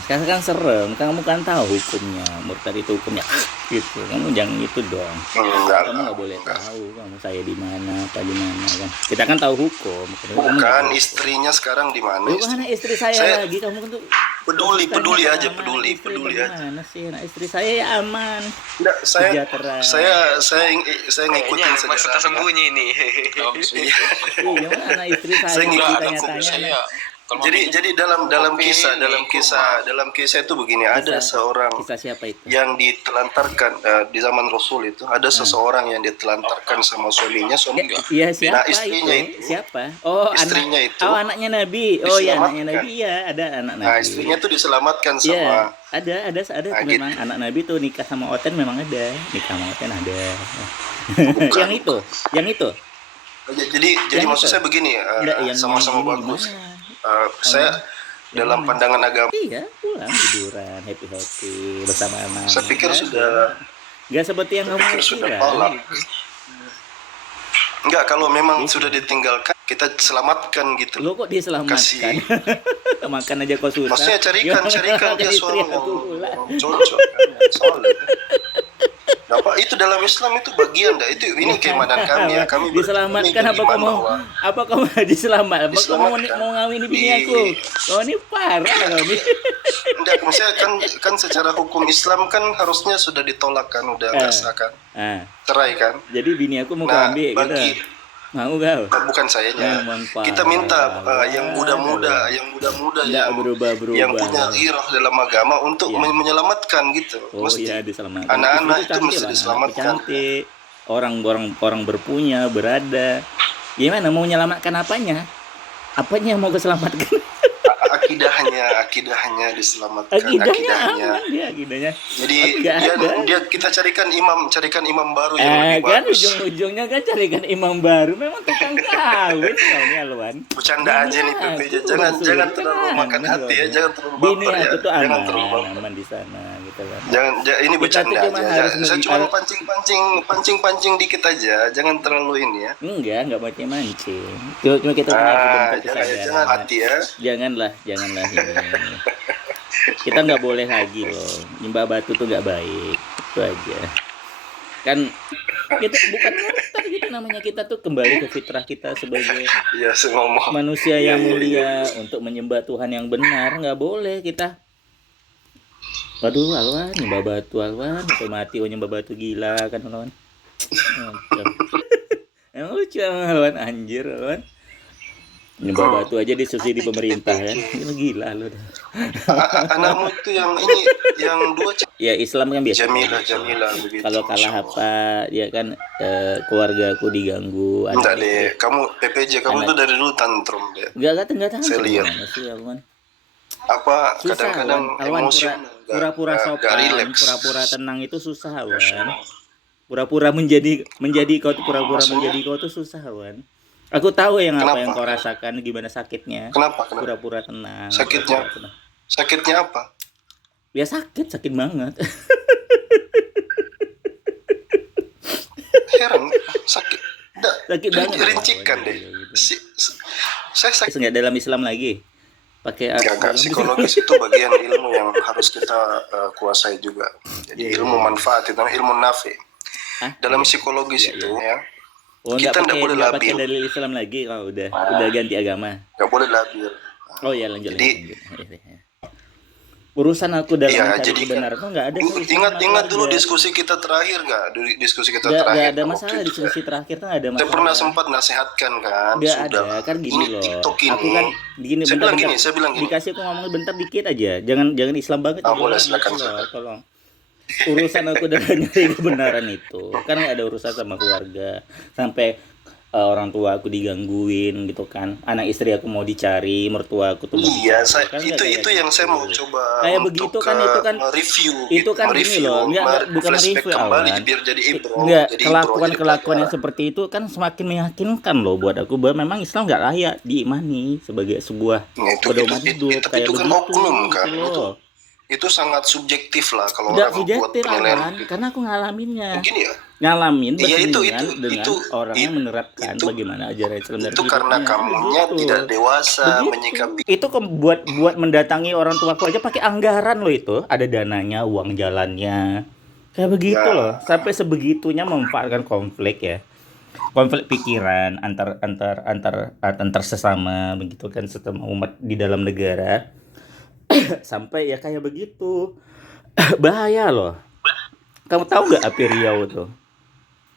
sekarang kan serem, kamu kan tahu hukumnya, murtad itu hukumnya gitu. Kamu jangan itu dong. Enggak Kamu lah, nggak boleh enggak. tahu kamu saya di mana, apa di mana kan. Kita kan tahu hukum, kamu nggak Bukan, tahu hukum. istrinya sekarang di mana Lu istri? mana istri saya Saya lagi, kamu kan tuh peduli, sukanya peduli aja, sama peduli, istri peduli aja. bagaimana sih? Nah, istri saya ya aman, Enggak, sejahtera. saya Kayaknya ngikutin masih sejarahnya. tersembunyi nih. Iya. Iya, mana istri saya Saya ngikutin ditanya-tanya. Saya kalau Jadi dalam kopi kisah ini dalam kisah itu begini, ada seorang Kisah siapa itu? yang ditelantarkan di zaman Rasul itu, ada seseorang yang ditelantarkan sama suaminya, Iya siapa Nah, istrinya itu? itu. Siapa? Oh Istrinya anak. itu Oh anaknya Nabi. Oh ya anaknya diselamatkan. Nabi. Iya ada anak Nabi. Nah, istrinya tuh diselamatkan Iya sama ada Nah, tuh memang anak Nabi tuh nikah sama Oten memang ada. Nikah sama Oten ada. Bukan. yang itu. Jadi Yang maksud itu? saya begini, Enggak yang sama-sama gini bagus. gimana? Saya Yang dalam mana? pandangan agama, Iya pulang tiduran happy bersama anak. saya pikir sudah Nggak seperti yang kamu sudah kira. tolak. Enggak, kalau memang Gitu. sudah ditinggalkan, kita selamatkan gitu. Lo kok diselamatkan? Kasih. Makan aja kok susah. Maksudnya carikan Gimana dia istri suami aku pula? yang cocok kan, yang solid. Apa itu dalam Islam itu bagian dah. Ini keimanan kami ya. Kami diselamatkan apa beriman kamu? bahwa Apa kamu diselamatkan? Apa kamu Diselamatkan. mau ngawin bini Di- aku? Oh ini parah loh ini. enggak, maksudnya kan secara hukum Islam kan harusnya sudah ditolak kan, udah nggak sah kan, Ah, cerai kan. jadi bini aku mau Nah, ambil bagi gitu. Mau kau? bukan sayanya, Mohon kita parah. minta yang muda-muda Nggak berubah. yang punya ghirah dalam agama untuk Iya. menyelamatkan gitu. Oh Mesti. iya diselamatkan. Anak-anak Istri itu cantik mesti lah, diselamatkan. cantik. Orang berpunya, berada. Gimana mau menyelamatkan apanya? Apanya yang mau keselamatkan? Akidahnya diselamatkan. Akidahnya aman dia akidahnya. Jadi Tapi nggak ada. kita carikan imam baru yang lebih Kan bagus. ujung-ujungnya kan carikan imam baru. Memang tukang kawin kau nih Alwan. Bercanda aja nih Bini Pepe. aku Jangan Rasul, terlalu kan makan hati ya, kau. jangan terlalu Bini baper ya. aku tuh Jangan terlalu baper. aman di sana gitu kan. Ini Kita bercanda tuh cuma aja. harus Saya mendidik- cuma pancing dikit aja. Jangan terlalu ini ya. Enggak mancing. Cuma kita kan harus bentuk Jangan kesadaran. hati ya. Janganlah ini. Kita nggak boleh lagi loh. Nyembah batu tuh nggak baik. Itu aja. Kan kita bukan murtad gitu namanya, kita tuh kembali ke fitrah kita sebagai Iya, saya ngomong. manusia yang Iya, mulia untuk menyembah Tuhan yang benar. Nggak boleh kita waduh Alwan nyembah batu Alwan sampai mati. Oh nyembah batu gila kan Alwan. Emang lucu Alwan, anjir Alwan. Nyembah batu aja disubsidi pemerintah kan. Ini gila lu. Anakmu itu yang ini, yang dua Ya Islam kan biasa. Jamila begitu. Kalau Masya kalah Allah. apa ya kan keluarga aku diganggu. Enggak anak deh, istri. kamu PPJ kamu tuh dari dulu tantrum deh. Enggak Saya lihat. gimana sih Alwan? Apa Susah kadang-kadang Alwan emosional, pura-pura nggak sopan, relax. pura-pura tenang itu susah Alwan. Pura-pura menjadi kau tuh pura-pura Maksudnya? menjadi kau tuh susah Alwan. Aku tahu apa Kenapa? yang kau rasakan, gimana sakitnya. Kenapa? Pura-pura tenang. Sakitnya? pura-pura tenang. Sakitnya apa? Ya sakit banget. Heran, sakit. Sakit banget. Rincikan deh. Saya sakit. Enggak dalam Islam lagi. Pakai Enggak, psikologis itu bagian ilmu yang harus kita kuasai juga. Jadi ilmu manfaat itu ilmu nafi. Dalam psikologis itu ya, Oh, kita nggak boleh nggak pakai labil. dalil Islam lagi. Oh, udah ganti agama. Nggak boleh labil. Oh ya lanjut. Jadi- Urusan aku dalam Iya, mencari jadi kebenaran tuh nggak ada. Ingat dulu diskusi kita terakhir nggak? Diskusi kita Nggak terakhir. ada waktu masalah itu, diskusi terakhir tuh nggak ada Saya masalah. pernah sempat nasihatkan kan. Nggak Sudah. ada kan gini Ini loh. TikTok ini. Aku kan gini Saya bilang gini. Dikasih aku ngomong bentar dikit aja. Jangan Islam banget. Ah, jadi boleh, orang silakan, gitu loh, silakan. tolong. Urusan aku dalam nyari kebenaran itu kan nggak ada urusan sama keluarga sampai orang tua aku digangguin gitu kan, anak istri aku mau dicari, mertua aku tuh mau Iya, dicari. Kan nggak kayak itu yang gitu. saya mau coba Kayak untuk begitu kan, itu kan review, itu kan gini mereview, loh, bukan flashback review kembali Awan. biar jadi ibro, Enggak, jadi kelakuan yang pelajaran. seperti itu kan semakin meyakinkan loh buat aku bahwa memang Islam nggak layak diimani sebagai sebuah Nah, pedoman hidup tapi kayak itu kan begitu oknum kan, gitu loh. itu sangat subjektif lah kalau Nggak orang buat subjektif penilaian Alwan, karena aku ngalaminnya. begini ya. Ngalamin Iya bersinggungan dengan orang yang menerapkan itu bagaimana ajaran Islam dari itu karena hidupnya. kamunya Begitu. tidak dewasa Begitu. menyikapi. Itu buat mendatangi orang tuaku aja pakai anggaran loh itu. Ada dananya, uang jalannya. Kayak begitu Ya. loh. Sampai sebegitunya memanfaatkan konflik ya. Konflik pikiran antar sesama begitu kan, sesama umat di dalam negara. Sampai ya kayak begitu. Bahaya loh. Kamu tahu nggak api Riau tuh?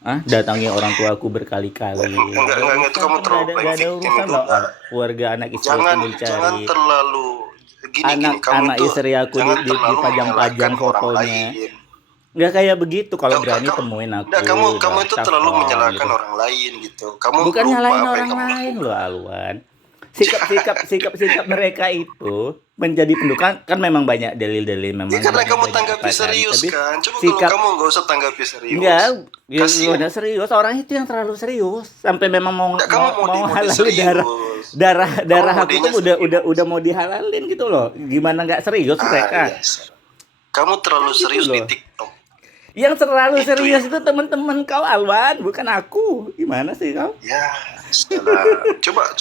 Datangi orang tuaku berkali-kali. Enggak, itu kamu terlalu Nggak ada victim urusan itu. loh. Keluarga anak istri aku Jangan dicari. terlalu gini, kamu Anak itu istri aku jangan di terlalu dipajang-pajang menyalahkan orang fotonya. lain. Nggak kayak begitu. Kalau Enggak, berani temuin aku. Enggak, kamu itu Udah, terlalu telepon, menyalahkan gitu. orang lain gitu. Kamu Bukan lupa nyalahin apa yang orang kamu lain lakukan. loh Alwan. Sikap mereka itu menjadi pendukung kan memang banyak dalil-dalil memang. Ya, karena kamu banyak tanggapi apa serius Tapi kan. Coba sikap kalau kamu nggak usah tanggapi serius. enggak, ya Kasihan. udah serius. Orang itu yang terlalu serius sampai memang mau Enggak, kamu mau mode halalin serius. darah Kamu aku modenya tuh serius. udah mau dihalalin gitu loh. Gimana nggak serius mereka? Yes. Kamu terlalu Gitu serius di loh. TikTok. Yang terlalu Itu serius yang- itu teman-teman kau Alwan, bukan aku. Gimana sih kau? Ya, salah. Coba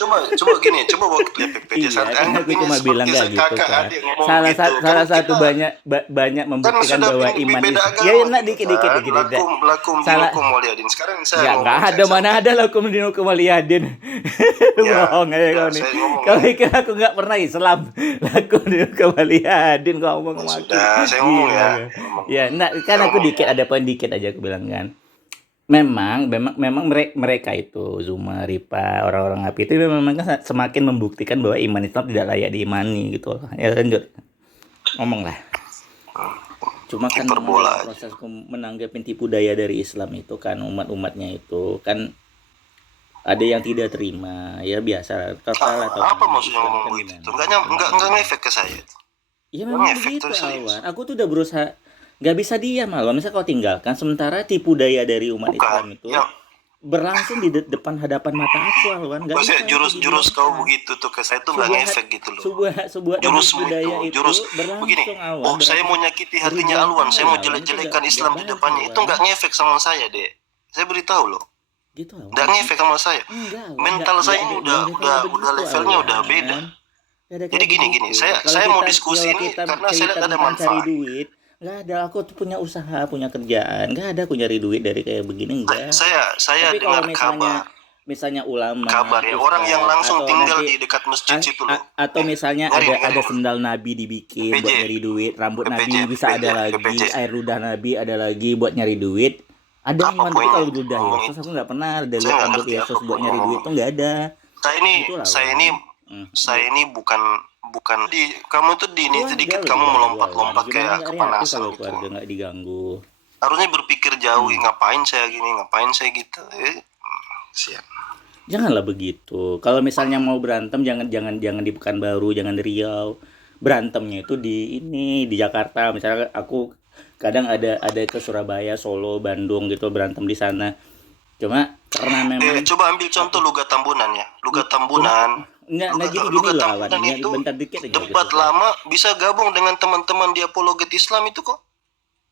gini, coba waktu PPJ Iya, saat kan anggap aku ini cuma bilang seperti nggak gitu kakak kan. adik ngomong Salah gitu. salah Kan satu kita banyak membuktikan sudah bahwa beda iman agama ya nak gitu dikit. lakum Salah. dinukum waliyadin. Sekarang saya Ya ngomong, nggak ada, saya mana ada lakum dinukum waliyadin. Ya, Bohong aja ya, kau nih. saya ngomong Kau ya. pikir aku nggak pernah Islam? Lakum dinukum waliyadin kau ngomong Ya sama aku. sudah, saya ngomong Gila, ya. kau. Ya, nah, kan Saya aku ngomong dikit ya. ada poin dikit aja aku bilang kan. Memang mereka itu Zuma, Ripa, orang-orang api itu memang kan semakin membuktikan bahwa iman Islam tidak layak diimani gitu loh. Ya lanjut. Ngomong lah. Cuma kan Hiperbola aja. proses menanggapi tipu daya dari Islam itu kan umat-umatnya itu kan ada yang tidak terima, ya biasa. Kau salah atau Apa enggak, maksudnya Islam ngomong kan begitu? gimana? Enggak ngefek ke saya. Ya memang ngefek begitu tuh, serius. Alwan. Aku tuh udah berusaha, nggak bisa diam Alwan. Misal kau tinggalkan, sementara tipu daya dari umat Islam Bukan. itu Ya, berlangsung di depan hadapan mata aku Alwan. Nggak bisa maksudnya itu jurus kau dibiarkan. begitu tuh ke saya tuh enggak Sebuah ngefek gitu loh. sebuah Jurusmu tipu daya itu, itu jurus berlangsung begini. Alwan. Oh, saya mau nyakiti hatinya Ribuan Alwan, saya mau tahun, jelek-jelekan itu Islam di nggak depannya. baik, Itu enggak ngefek sama saya, Dek. Saya beritahu loh. gitu Alwan. Enggak ngefek sama saya. Enggak, Alwan. Mental Nggak saya ada- ini nggak ada kayak begitu, levelnya Alwan. udah beda. Nggak ada Jadi kayak gini, begitu. saya Kalau mau kita- diskusi kalau ini kita karena saya lihat cerita ada tentang cari manfaat. duit, nggak ada. Aku tuh punya usaha, punya kerjaan. Nggak ada aku nyari duit dari kayak begini, enggak. Saya Tapi kalau dengar misalnya ulama, kabar ya, ustaz, orang yang langsung atau tinggal nanti- di dekat masjid situ loh. atau misalnya Dengerin, ada dengerin. sendal Nabi dibikin PPJ. buat nyari duit, rambut PPJ, Nabi bisa ada lagi, PPJ. air ludah Nabi ada lagi buat nyari duit. Ada Apa yang tapi poinnya? kalau ludah Ngomong Yesus aku nggak pernah ada Saya lihat nggak rambut ngerti Yesus apa buat nyari ngomong. duit tuh nggak ada. Gitu lah, Saya ini bukan di kamu tuh di ini Keluarga sedikit lo kamu diganggu, melompat-lompat Alwan. kayak Gimana nggak kepanasan reaktif kalau gitu. keluarga nggak diganggu? Harusnya berpikir jauh, ngapain saya gini, ngapain saya gitu. Siap. Janganlah begitu. Kalau misalnya mau berantem jangan di Pekanbaru, jangan di Riau. Berantemnya itu di Jakarta. Misalnya aku kadang ada ke Surabaya, Solo, Bandung gitu berantem di sana. Cuma karena memang Coba ambil contoh Lugat Tambunan ya. Lugat Tambunan. gini Lugat loh Alwan. Tambunan Ya, itu bentar dikit aja. debat gitu. lama bisa gabung dengan teman-teman di apologet Islam itu kok.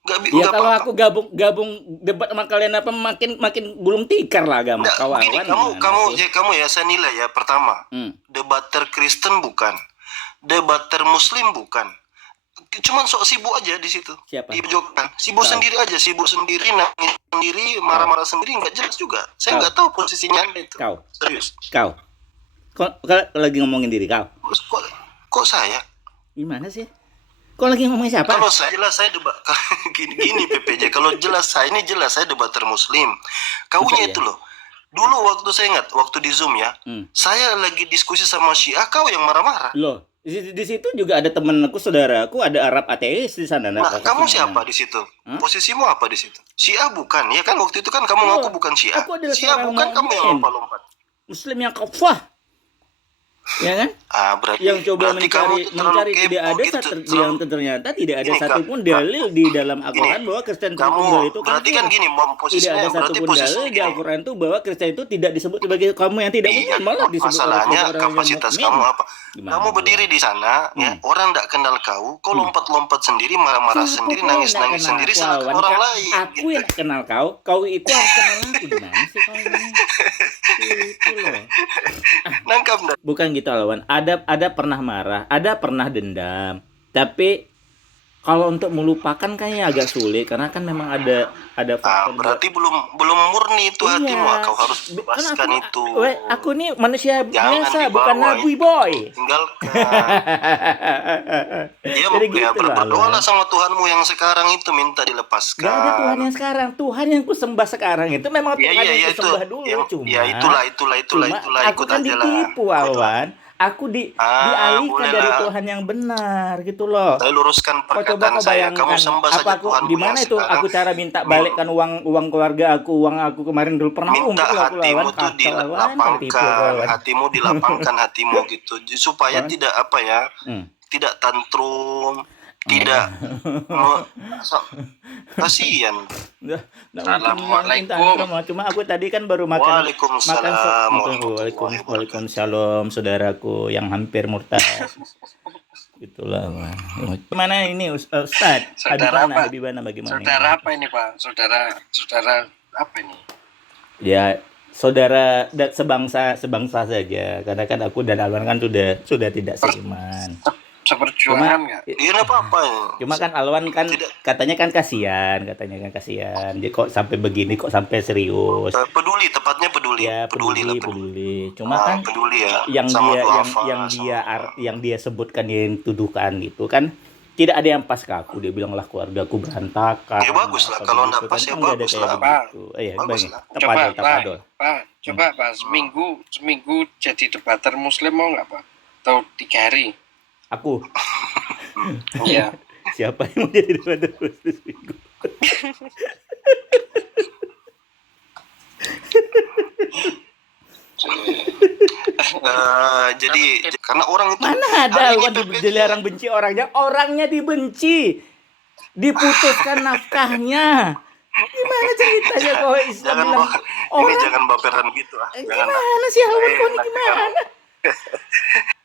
Ya kalau aku gabung debat sama kalian apa makin gulung tikar lah agama kau begini, Alwan. kamu ya saya nilai ya pertama. Debater Kristen bukan. Debater Muslim bukan. Cuman sok sibuk aja di situ. Siapa? Di pojokan. Sibuk Kau. sendiri aja, sibuk sendiri, nangis sendiri, marah-marah sendiri, nggak jelas juga. Saya Kau. nggak tahu posisinya Anda itu. Kau. Serius. Kau lagi ngomongin diri kau. Kok saya? Gimana sih? Kau lagi ngomongin siapa? Kalau saya jelas saya debat gini PPJ. Kalau jelas saya debater Muslim. Kaunya Masa itu loh. Dulu waktu saya ingat waktu di Zoom ya, saya lagi diskusi sama Syiah, kau yang marah-marah. Loh, di situ juga ada temen aku, saudaraku, ada Arab ateis di sana. Nah, kamu siapa di situ? Posisimu apa di situ? Syiah bukan, ya kan waktu itu kan kamu ngaku bukan Syiah. aku adalah Syiah seorang bukan, kamu yang mukmin. lompat-lompat. Muslim yang kafah. Ya kan? Berarti Yang coba berarti kamu tuh terlalu mencari tidak kepo ada gitu. yang ternyata tidak ada Gini, satupun Kak, dalil di dalam gini. Al-Quran bahwa Kristen Kamu Tritunggal itu berarti kafir. kan gini, Tidak ada berarti satupun posisinya dalil di gini. Al-Quran itu bahwa Kristen itu tidak disebut sebagai kaum yang tidak Iya, mukmin, malah disebut orang masalahnya sebagai orang yang kapasitas mukmin. kamu apa? Gimana Kamu berdiri Alwan? di sana, ya orang tidak kenal kau lompat-lompat sendiri, marah-marah Siapa sendiri, kau yang nangis-nangis kenal sendiri, aku, salahkan Alwan? orang lain. Aku yang kenal kau itu harus kenal aku. Gimana sih kau ini? Itu loh. Nangkap enggak? Bukan gitu Alwan. Ada pernah marah, ada pernah dendam. Tapi kalau untuk melupakan kayaknya agak sulit karena kan memang ada faktor. Berarti belum murni itu hatimu. Kau harus bebaskan itu. Aku nih manusia Jangan biasa, dibawa bukan nabi itu. boy. Tinggalkan. Jadi gitu loh, berdoalah sama Tuhanmu yang sekarang itu, minta dilepaskan. Gak ada Tuhan yang sekarang. Tuhan yang kusembah sekarang itu memang Tuhan yang kusembah dulu. Itulah. Aku kan ditipu, Alwan. Aku dialihkan dari Tuhan yang benar gitu loh. Saya luruskan perkataan saya. Kamu sembah saja Tuhanmu. Di mana itu aku cara minta balikkan uang keluarga aku, uang aku kemarin dulu pernah minta hatimu tuh dilapangkan, hatimu gitu supaya tidak tidak tantrum, tidak kasihan. Assalamualaikum. Cuma aku tadi kan baru makan. Waalaikumsalam saudaraku yang hampir murtad. Itulah. Gimana ini Ustaz? Saudara apa? Bagaimana? Saudara apa ini Pak? Saudara apa ini? Ya saudara sebangsa saja. Karena kan aku dan Alwan kan sudah tidak seiman. Seperjuangan nggak? Iya nggak apa-apa. Cuma kan Alwan kan katanya kan kasihan. Jadi kok sampai begini, kok sampai serius. Tepatnya peduli. Ya, peduli. Cuma kan peduli ya. Yang dia sebutkan, yang tuduhkan itu kan tidak ada yang pas ke aku. Dia bilang lah keluargaku berantakan. Ya bagus lah kalau nggak pas ya bagus lah. Coba Pak, seminggu jadi debater Muslim mau nggak Pak? Atau 3 hari? Aku. Iya. Siapa yang mau jadi debater Muslim? Jadi karena orang itu mana ada dilarang benci orangnya dibenci, diputuskan nafkahnya. Gimana ceritanya kok Islam bilang jangan baperan gitu gimana sih Alwan kok ini gimana?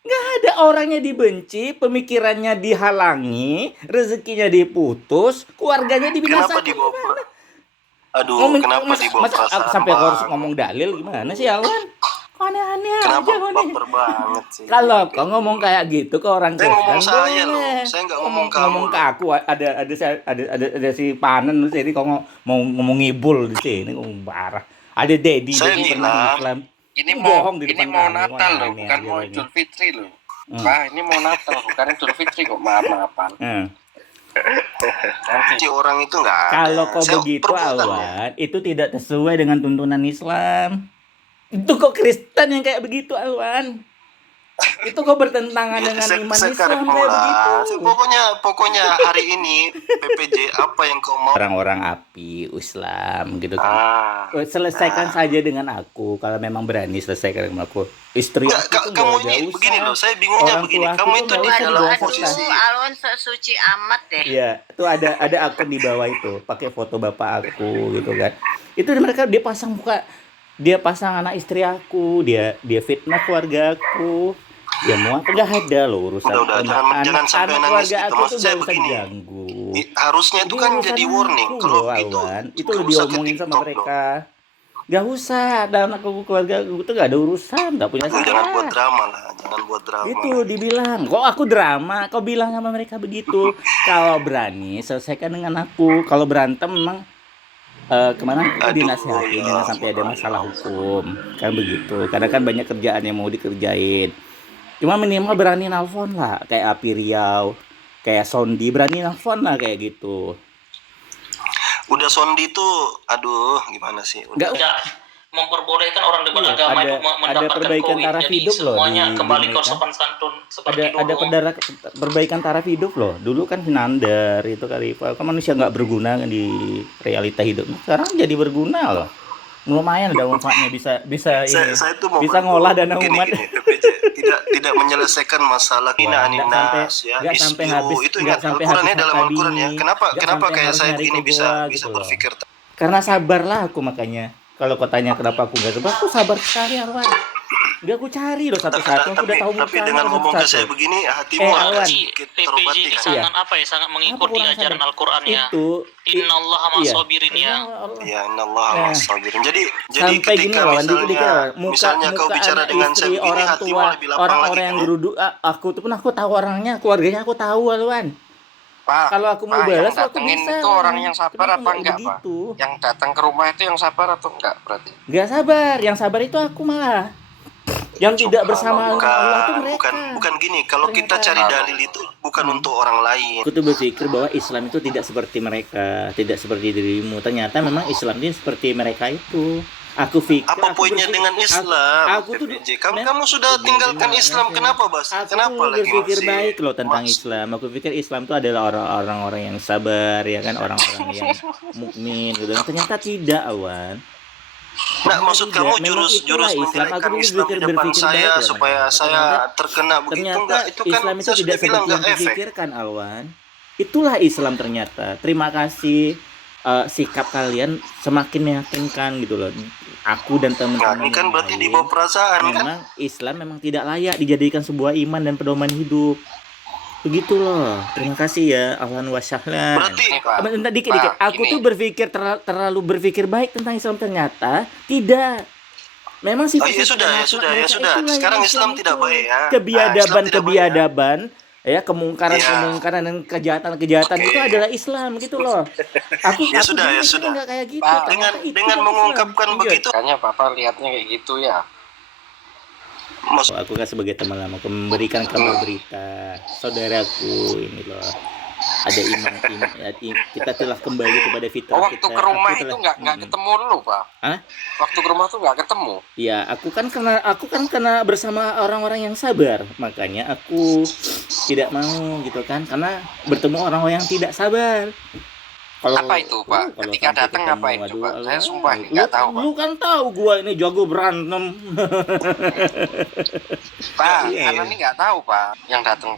Nggak ada, orangnya dibenci, pemikirannya dihalangi, rezekinya diputus, keluarganya dibinasakan. Kenapa dibawa? Kenapa dibawa perasaan? Sampai harus ngomong dalil gimana sih Alwan? Aneh-aneh aja Kenapa baper banget sih? Kalau kau ngomong kayak gitu ke orang Kristen, saya nggak ngomong kamu. Ngomong ke aku, ada si Panen jadi kau mau ngomong ngibul di sini, parah. Ada Dedi pernah Islam. Ini mau Natal loh, bukan mau Idul Fitri loh. Pak, ini mau Natal bukan Idul Fitri kok, maaf-maafan. Nanti orang itu nggak. Kalau kau begitu Alwan, itu tidak sesuai dengan tuntunan Islam. Itu kok Kristen yang kayak begitu Alwan. Itu kok bertentangan dengan iman Islam kayak begitu. Pokoknya hari ini PPJ apa yang kau mau? Orang-orang api Islam gitu kan. Selesaikan saja dengan aku. Kalau memang berani selesaikan dengan aku. Istri aku kamu ini begini loh, saya bingungnya begini. Kamu itu di dalam posisi Alwan suci amat deh. Iya, itu ada akun di bawah itu, pakai foto bapak aku gitu kan. Itu dia pasang muka, dia pasang anak istri aku, dia fitnah keluarga aku. Ya mau apa, nggak ada loh urusan. Jangan sampai nangis gitu. Maksud saya begini. Harusnya itu kan jadi warning. Kalau itu lebih omongin sama mereka. Gak usah, dan aku keluarga aku tuh gak ada urusan, gak punya salah. Jangan buat drama lah, Itu dibilang, kok aku drama, kau bilang sama mereka begitu. Kalau berani selesaikan dengan aku, kalau berantem memang kemana kita dinasihati jangan sampai ada masalah hukum, kan begitu. Karena kan banyak kerjaan yang mau dikerjain. Cuma minimal berani nelfon lah, kayak Api Riau, kayak Sondi, berani nelfon lah kayak gitu. Udah Sondi tuh, aduh gimana sih? Udah memperbolehkan orang dengan agama itu mendapatkan perbaikan COVID. taraf Jadi hidup semuanya loh, kembali ke sopan santun seperti dulu. Ada perbaikan taraf hidup loh. Dulu kan Hinandar itu kali, kan manusia nggak berguna kan di realita hidup. Sekarang jadi berguna loh. Lumayan ada manfaatnya, bisa ngolah dana umat. Tidak tidak menyelesaikan masalah Wah, ini nggak sampai nas ya nggak sampai habis itu nggak ingat sampai Al-Quran ya habis dalam tadi Al-Quran ya. Kenapa nggak kenapa sampai kayak harus saya nyari begini ke bisa gua bisa gitu loh. berpikir. Karena sabar lah aku makanya. Kalau kau tanya kenapa aku nggak sabar, aku sabar sekali Alwan. Nggak aku cari loh satu-satu. Aku udah tahu Tapi mukanya dengan loh ngomong ke saya satu-satu. begini hatimu Eh, agak Awan. sedikit PPJ terobati ini kan? sangat apa ya? Sangat Apa mengikuti kurang ajaran sabar? Al-Qur'an ya. Itu Innallaha iya. ma'as-sabirin ya. Allah. Ya, innallaha Nah, ma'as-sabirin. Jadi sampai gini ketika loh, dikit-dikit misalnya loh. misalnya kau Muka bicara anak dengan saya istri, begini orang hatimu tua, lebih lapang lagi orang-orang kan yang ya? geruduk, aku tuh pun aku tahu orangnya, keluarganya aku tahu Alwan. Pak, Kalau aku mau Pak, yang balas, aku datengin bisa. itu orang yang sabar Kenapa apa nggak enggak, Pak? begitu? Yang datang ke rumah itu yang sabar atau enggak berarti? Nggak sabar, yang sabar itu aku malah. Yang tidak bersama Subhanallah. Allah itu Bukan, mereka. bukan gini. Kalau kita Ternyata. cari dalil itu bukan untuk orang lain. Aku tuh berpikir bahwa Islam itu tidak seperti mereka, tidak seperti dirimu. Ternyata memang Islam ini seperti mereka itu. Aku pikir. Apa aku poinnya berpikir- dengan Islam? Aku tuh PPJ? Kamu sudah tinggalkan Islam, kenapa Bas? Aku Kenapa tuh lagi berpikir masih baik loh tentang Mas? Islam. Aku pikir Islam itu adalah orang-orang yang sabar, ya kan, orang-orang yang mukmin gitu. Ternyata tidak, Awan. Nah, maksud Tidak, kamu memang jurus itulah Islam. Aku menjelekkan dulu Islam di depan berpikir saya baik loh, supaya Mas. saya terkena begitu Ternyata enggak? Itu kan Islam itu saya tidak sudah bilang seperti yang enggak efek. kupikirkan, Alwan. Itulah Islam ternyata. Terima kasih, sikap kalian semakin meyakinkan gitu loh. Aku dan Nah, teman-teman ini kan yang berarti di lain, bawah perasaan kan? memang Islam memang tidak layak dijadikan sebuah iman dan pedoman hidup. Begitu loh. Terima kasih ya, ahlan wa sahlan. Berarti Ini, Pak. Bentar, dikit-dikit. Pak, Aku ini. tuh berpikir terlalu berpikir baik tentang Islam, ternyata tidak. Memang sih Oh, ya sudah. Sekarang Islam tidak baik ya. Kebiadaban, ya, kemungkaran dan kejahatan Oke. itu adalah Islam gitu loh. Aku Ya sudah, dulu ya mikirnya sudah. nggak kayak gitu. Pak, Ternyata itu dengan Islam. mengungkapkan Lanjut. begitu Kayaknya Papa lihatnya kayak gitu ya. maksud Aku kan sebagai teman lama, aku memberikan kabar berita saudaraku ini loh. Ada iman, kita telah kembali kepada fitrah Oh, waktu kita. ke rumah Aku itu telah- nggak ketemu dulu, Pak. Hah? Waktu ke rumah tuh nggak ketemu. Ya, aku kan karena bersama orang-orang yang sabar, makanya aku tidak mau gitu kan, karena bertemu orang-orang yang tidak sabar. Apa itu, Pak? kalau Ketika sampai datang ketemu, ngapain aduh, coba? Saya Allah. sumpah ini nggak tahu, Pak. Lu kan tahu gua ini jago berantem. Pak, Iya. Anda ini nggak tahu, Pak. Yang datang